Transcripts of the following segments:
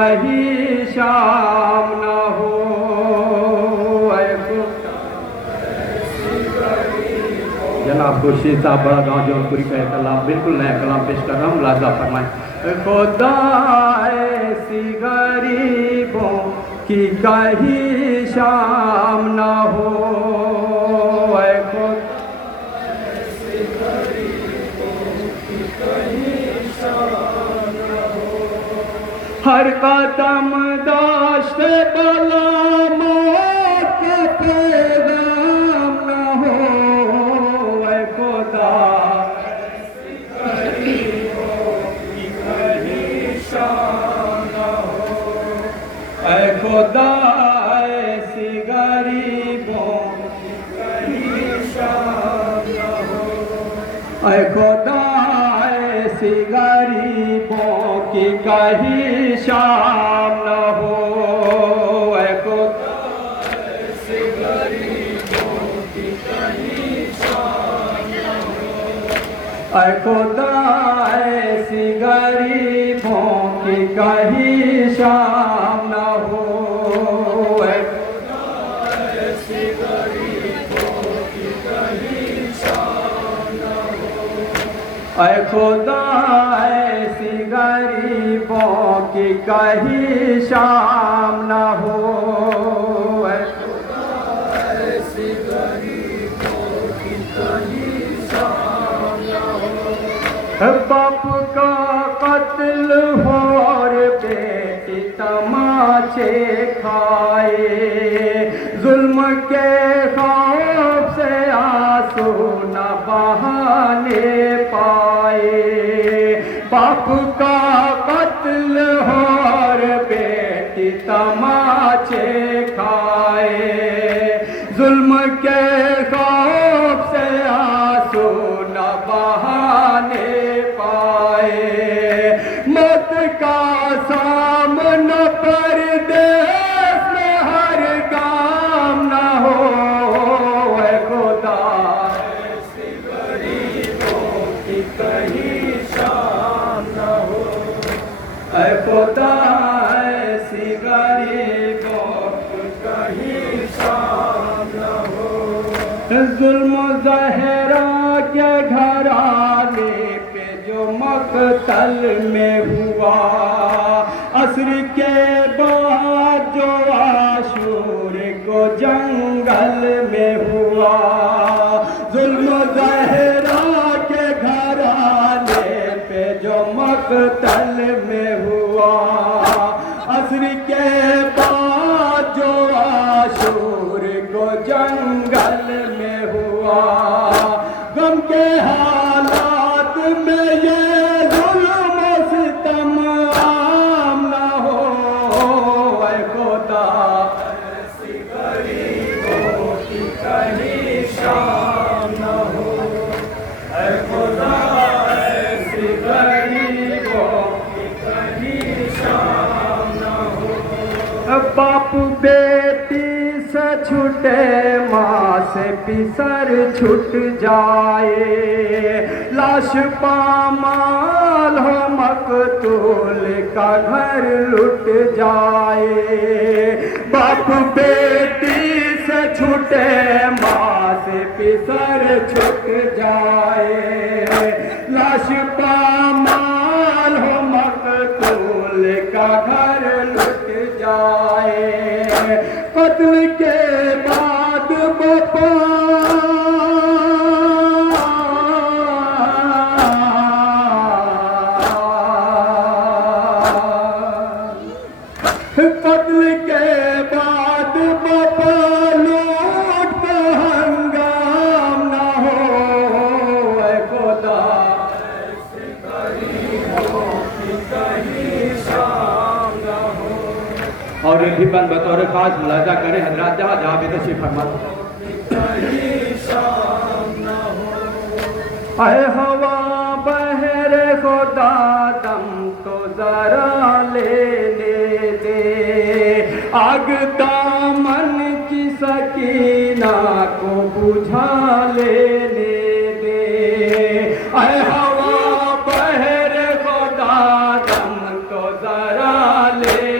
کہیں شام نہ ہو اے خدا جناب خورشید صاحب بڑا گاؤں جونپوری کا کلام بالکل نیا کلام پیش کر رہا ہوں ملاحظہ فرمائیں خدا ایسی غریبوں کی کہیں شام نہ ہو اے خدا ایسی غریبوں کی کہیں شام نہ ہو ہر قدم داشت بلا موت کے پیغام نہ ہو اے خدا ایسی غریبوں کی کہیں شام نہ ہو اے خدا ایسی غریبوں کی کہیں شام نہ ہو اے خدا ایسی غریبوں کی کہیں شام نہ ہو اے خدا ایسی غریبوں کی کہیں شام نہ ہو اے خدا ایسی غریبوں کی کہیں شام نہ ہو اے خدا ایسی غریبوں کی کہیں شام نہ ہو اے خدا ایسی غریبوں کی کہیں شام نہ ہو اے خدا ایسی غریبوں کی کہیں شام نہ ہو باپ کا قتل ہو اور بیٹی تماچے کھائے ظلم کے خوف سے آنسو نہ بہانے پائے باپ کا قتل ہو اور بیٹی تماچے کھائے ظلم کے خوف سے آنسو نہ بہانے پائے موت کا سامنا پردیس میں ہر گام نہ ہو اے خدا ایسی غریبوں کی کہیں شام نہ ہو اے خدا ایسی غریبوں کی کہیں شام نہ ہو ظلم و زہرا کے گھرانے پہ جو مقتل میں ہوا عصر کے بعد جو عاشور کو جنگل میں ہوا ظلم و زہرا کے گھرانے پہ جو مقتل میں ہوا عصر کے بعد جو عاشور کو جنگل میں ہوا غم کے حالات میں یہ ظلم و ستم عام نہ ہو اے خدا ایسی غریبوں کی کہیں شام نہ ہو اے خدا ایسی غریبوں کی کہیں شام نہ ہو باپ بیٹی سے چھوٹے ماں سے پسر چھٹ جائے لاش پامال ہو مقتول کا گھر لٹ جائے باپ بیٹی سے چھوٹے ماں سے پسر چھٹ جائے لاش پامال ہو مقتول کا گھر لٹ جائے قتل کے بعد باپا قتل کے بعد باپا لوٹ کا ہنگام نہ ہو اے خدا ایسی غریبوں کی کہیں شام نہ ہو اور بھی بند بطور خاص ملاحظہ کریں حضرات جہاں جہاں بھی تشریف فرما کہیں شام نہ ہو اے ہوا بہر خدا دم تو ذرا لینے دے آگ دامن کی سکینہ کو بجھا لینے دے اے ہوا بہر خدا دم تو ذرا لینے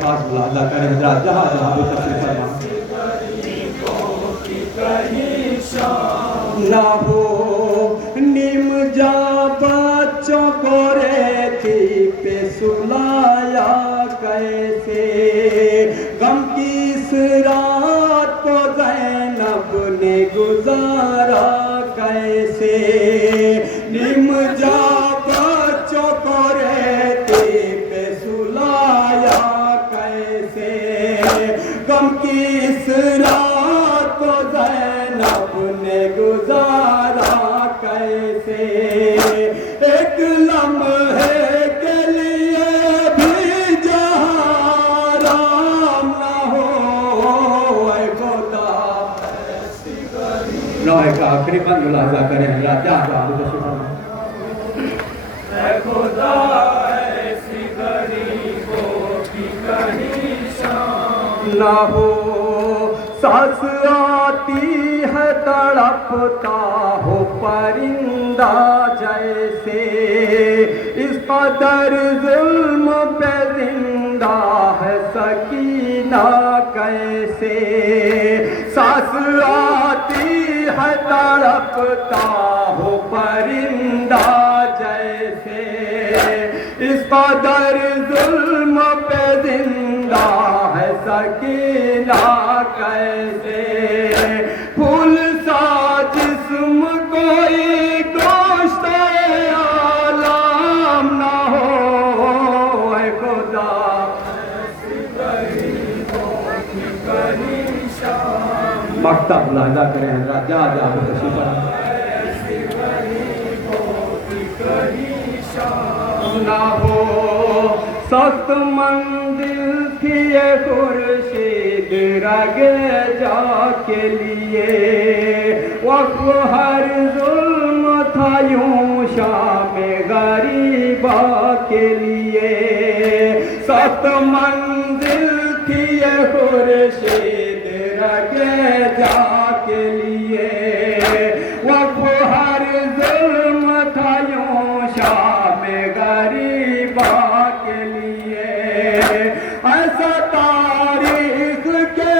خاص ملاحظہ کریں حضرات جہاں جہاں وہ تشریف فرما نہ ہو نیم جا بچوں کو ریتی پہ سلایا کیسے غم کی اس رات کو زینب نے گزارا کیسے نیم جا بچوں کو ریتی پہ سلایا کیسے غم کی اس رات کو زینب نے گزارا کیسے ایک لمحے کے لیے بھی جہاں رام نہ ہو اے خدا نوے کا آخری بند ملاحظہ کریں حضرات جہاں جہاں اے خدا ایسی غریبوں کی کہیں شان نہ ہو سانس آتی ہے تڑپتا ہو پرندہ جیسے اس قدر ظلم پہ زندہ ہے سکینہ کیسے سانس آتی ہے تڑپتا ہو پرندہ جیسے اس قدر ظلم پہ زندہ ہے سکینہ کیسے پھول سا جسم کوئی گوشت عالم نہ ہو اے خدا مکتب ملاحظہ کریں حضرات جہاں جہاں وہ تشریف نہ ہو سخت منزل تھی یہ خورشید رگے جا کے لیے وقت ہر ظلم تھا یوں شام غریبا کے لیے سخت منزل تھی یہ خورشید رگے جا کے لیے وقت ہر ظلم تھا یوں شام غریبا کے لیے ایسا تاریخ کے